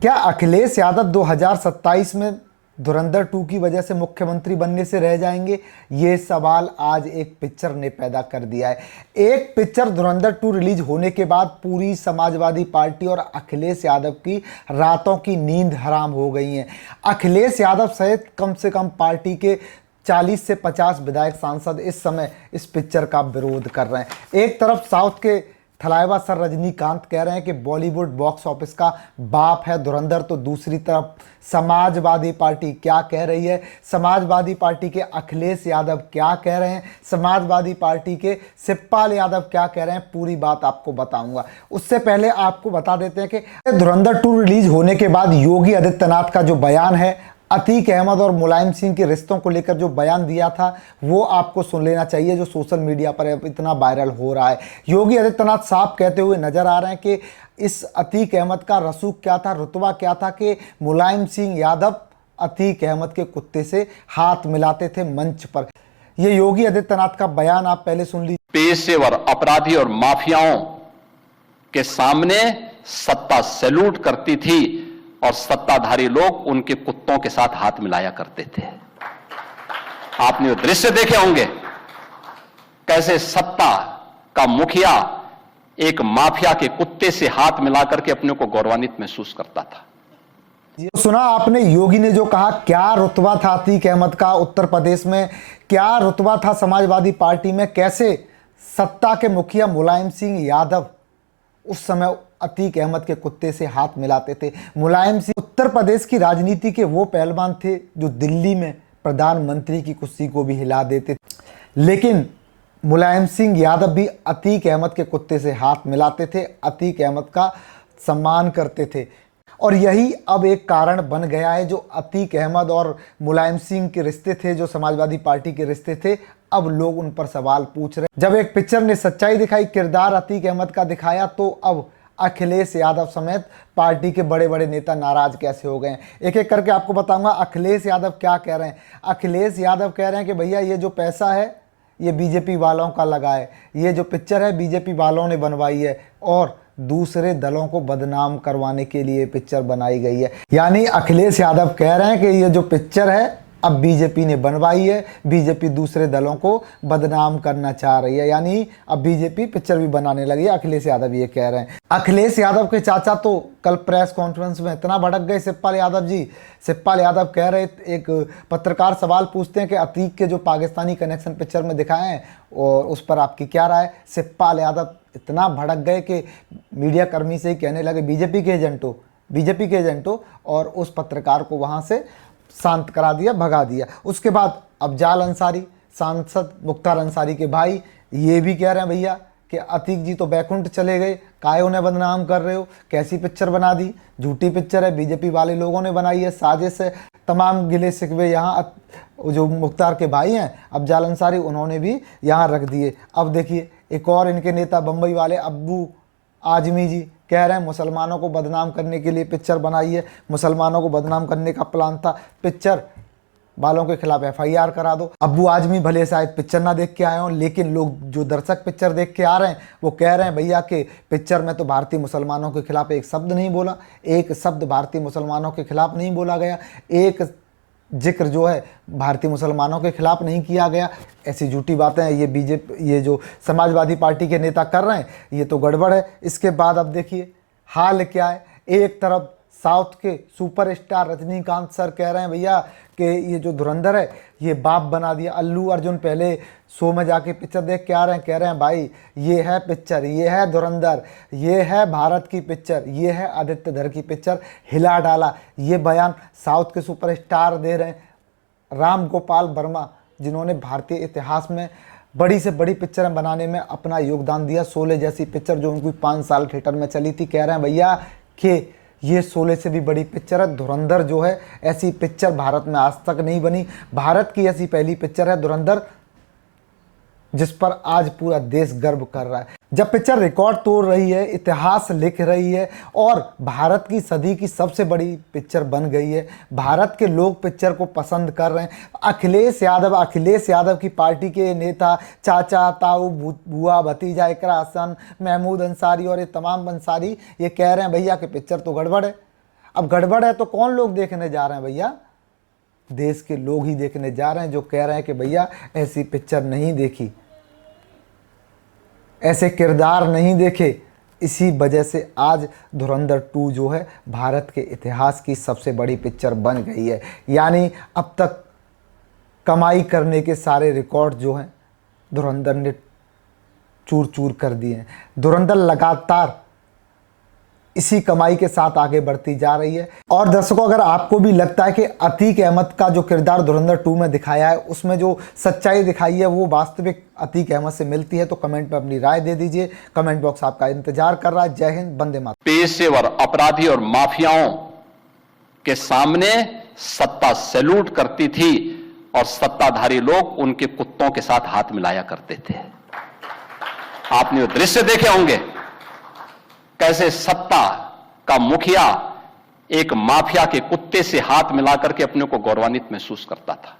क्या अखिलेश यादव 2027 में धुरंधर 2 की वजह से मुख्यमंत्री बनने से रह जाएंगे? ये सवाल आज एक पिक्चर ने पैदा कर दिया है। एक पिक्चर धुरंधर 2 रिलीज होने के बाद पूरी समाजवादी पार्टी और अखिलेश यादव की रातों की नींद हराम हो गई है। अखिलेश यादव सहित कम से कम पार्टी के 40 से 50 विधायक सांसद इस समय इस पिक्चर का विरोध कर रहे हैं। एक तरफ साउथ के थलाइवा सर रजनीकांत कह रहे हैं कि बॉलीवुड बॉक्स ऑफिस का बाप है धुरंधर, तो दूसरी तरफ समाजवादी पार्टी क्या कह रही है, समाजवादी पार्टी के अखिलेश यादव क्या कह रहे हैं, समाजवादी पार्टी के शिवपाल यादव क्या कह रहे हैं, पूरी बात आपको बताऊंगा। उससे पहले आपको बता देते हैं कि धुरंधर 2 रिलीज होने के बाद योगी आदित्यनाथ का जो बयान है, अतीक अहमद और मुलायम सिंह के रिश्तों को लेकर जो बयान दिया था, वो आपको सुन लेना चाहिए, जो सोशल मीडिया पर इतना वायरल हो रहा है। योगी आदित्यनाथ साफ कहते हुए नजर आ रहे हैं कि इस अतीक अहमद का रसूख क्या था, रुतबा क्या था कि मुलायम सिंह यादव अतीक अहमद के कुत्ते से हाथ मिलाते थे मंच पर। ये योगी आदित्यनाथ का बयान आप पहले सुन लीजिए। पेशेवर अपराधी और माफियाओं के सामने सत्ता सैल्यूट करती थी और सत्ताधारी लोग उनके कुत्तों के साथ हाथ मिलाया करते थे। आपने वो दृश्य देखे होंगे, कैसे सत्ता का मुखिया एक माफिया के कुत्ते से हाथ मिलाकर के अपने को गौरवान्वित महसूस करता था। सुना आपने योगी ने जो कहा, क्या रुतबा था अतीक अहमद का उत्तर प्रदेश में, क्या रुतबा था समाजवादी पार्टी में, कैसे सत्ता के मुखिया मुलायम सिंह यादव उस समय अतीक अहमद के कुत्ते से हाथ मिलाते थे। मुलायम सिंह उत्तर प्रदेश की राजनीति के वो पहलवान थे जो दिल्ली में प्रधानमंत्री की कुर्सी को भी हिला देते थे, लेकिन मुलायम सिंह यादव भी अतीक अहमद के कुत्ते से हाथ मिलाते थे, अतीक अहमद का सम्मान करते थे। और यही अब एक कारण बन गया है, जो अतीक अहमद और मुलायम सिंह के रिश्ते थे, जो समाजवादी पार्टी के रिश्ते थे, अब लोग उन पर सवाल पूछ रहे हैं। जब एक पिक्चर ने सच्चाई दिखाई, किरदार अतीक अहमद का दिखाया, तो अब अखिलेश यादव समेत पार्टी के बड़े बड़े नेता नाराज कैसे हो गए हैं, एक एक करके आपको बताऊंगा। अखिलेश यादव क्या कह रहे हैं? अखिलेश यादव कह रहे हैं कि भैया ये जो पैसा है ये बीजेपी वालों का लगा है, ये जो पिक्चर है बीजेपी वालों ने बनवाई है और दूसरे दलों को बदनाम करवाने के लिए पिक्चर बनाई गई है। यानी अखिलेश यादव कह रहे हैं कि ये जो पिक्चर है अब बीजेपी ने बनवाई है, बीजेपी दूसरे दलों को बदनाम करना चाह रही है, यानी अब बीजेपी पिक्चर भी बनाने लगी है। अखिलेश यादव ये कह रहे हैं। अखिलेश यादव के चाचा तो कल प्रेस कॉन्फ्रेंस में इतना भड़क गए, शिवपाल यादव जी। शिवपाल यादव कह रहे, एक पत्रकार सवाल पूछते हैं कि अतीक के जो पाकिस्तानी कनेक्शन पिक्चर में दिखाए हैं और उस पर आपकी क्या राय? शिवपाल यादव इतना भड़क गए कि मीडिया कर्मी से ही कहने लगे बीजेपी के एजेंट हो, और उस पत्रकार को वहाँ से शांत करा दिया, भगा दिया। उसके बाद अफजाल अंसारी, सांसद मुख्तार अंसारी के भाई, ये भी कह रहे हैं भैया कि अतीक जी तो बैकुंठ चले गए, काहे उन्हें बदनाम कर रहे हो, कैसी पिक्चर बना दी, झूठी पिक्चर है, बीजेपी वाले लोगों ने बनाई है, साजिश है। तमाम गिले शिकवे यहाँ जो मुख्तार के भाई हैं अफजाल अंसारी, उन्होंने भी यहाँ रख दिए। अब देखिए एक और इनके नेता बम्बई वाले अब्बू आजमी जी कह रहे हैं मुसलमानों को बदनाम करने के लिए पिक्चर बनाई है, मुसलमानों को बदनाम करने का प्लान था, पिक्चर वालों के खिलाफ एफआईआर करा दो। अब्बू आजमी भले शायद पिक्चर ना देख के आए हों, लेकिन लोग जो दर्शक पिक्चर देख के आ रहे हैं वो कह रहे हैं भैया कि पिक्चर में तो भारतीय मुसलमानों के खिलाफ एक शब्द नहीं बोला, एक शब्द भारतीय मुसलमानों के खिलाफ नहीं बोला गया, एक जिक्र जो है भारतीय मुसलमानों के खिलाफ नहीं किया गया। ऐसी झूठी बातें हैं ये जो समाजवादी पार्टी के नेता कर रहे हैं, ये तो गड़बड़ है। इसके बाद अब देखिए हाल क्या है। एक तरफ साउथ के सुपरस्टार रजनीकांत सर कह रहे हैं भैया कि ये जो धुरंधर है ये बाप बना दिया। अल्लू अर्जुन पहले शो में जाके पिक्चर देख के आ रहे हैं, कह रहे हैं भाई ये है पिक्चर, ये है धुरंधर, ये है भारत की पिक्चर, ये है आदित्य धर की पिक्चर, हिला डाला। ये बयान साउथ के सुपरस्टार दे रहे हैं। राम गोपाल वर्मा, जिन्होंने भारतीय इतिहास में बड़ी से बड़ी पिक्चरें बनाने में अपना योगदान दिया, शोले जैसी पिक्चर जो उनकी 5 साल थिएटर में चली थी, कह रहे हैं भैया कि ये शोले से भी बड़ी पिक्चर है धुरंधर जो है, ऐसी पिक्चर भारत में आज तक नहीं बनी, भारत की ऐसी पहली पिक्चर है धुरंधर, जिस पर आज पूरा देश गर्व कर रहा है। जब पिक्चर रिकॉर्ड तोड़ रही है, इतिहास लिख रही है और भारत की सदी की सबसे बड़ी पिक्चर बन गई है, भारत के लोग पिक्चर को पसंद कर रहे हैं। अखिलेश यादव की पार्टी के नेता, चाचा, ताऊ, बुआ, भतीजा, इकरा हसन, महमूद अंसारी और ये तमाम अंसारी ये कह रहे हैं भैया कि पिक्चर तो गड़बड़ है। अब गड़बड़ है तो कौन लोग देखने जा रहे हैं भैया? देश के लोग ही देखने जा रहे हैं, जो कह रहे हैं कि भैया ऐसी पिक्चर नहीं देखी, ऐसे किरदार नहीं देखे। इसी वजह से आज धुरंधर 2 जो है भारत के इतिहास की सबसे बड़ी पिक्चर बन गई है। यानी अब तक कमाई करने के सारे रिकॉर्ड जो हैं धुरंधर ने चूर चूर कर दिए हैं। धुरंधर लगातार इसी कमाई के साथ आगे बढ़ती जा रही है। और दर्शकों, अगर आपको भी लगता है कि अतीक अहमद का जो किरदार धुरंधर 2 में दिखाया है उसमें जो सच्चाई दिखाई है वो वास्तविक अतीक अहमद से मिलती है, तो कमेंट में अपनी राय दे दीजिए। कमेंट बॉक्स आपका इंतजार कर रहा है। जय हिंद, वंदे मातरम। पेशेवर अपराधी और माफियाओं के सामने सत्ता सैल्यूट करती थी और सत्ताधारी लोग उनके कुत्तों के साथ हाथ मिलाया करते थे। आपने वो दृश्य देखे होंगे, कैसे सत्ता का मुखिया एक माफिया के कुत्ते से हाथ मिलाकर के अपने को गौरवान्वित महसूस करता था।